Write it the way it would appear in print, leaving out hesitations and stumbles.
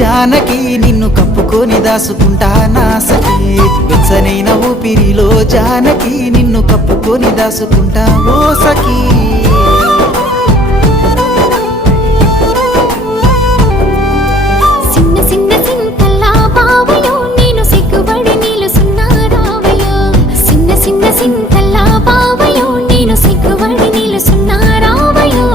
జానకి నిన్ను కప్పుకొని దాసుకుంటా నా సఖీ వెచ్చనైన ఊపిరిలో జానకి నిన్ను కప్పుకొని దాసుకుంటా ఓ సఖీ సిన్న సిన్న సింతల్లా బావయో నేను సిగ్గుపడి నిలుసున్నా రావయ్యో సిన్న సిన్న సింతల్లా బావయో నేను సిగ్గుపడి నిలుసున్నా రావయ్యో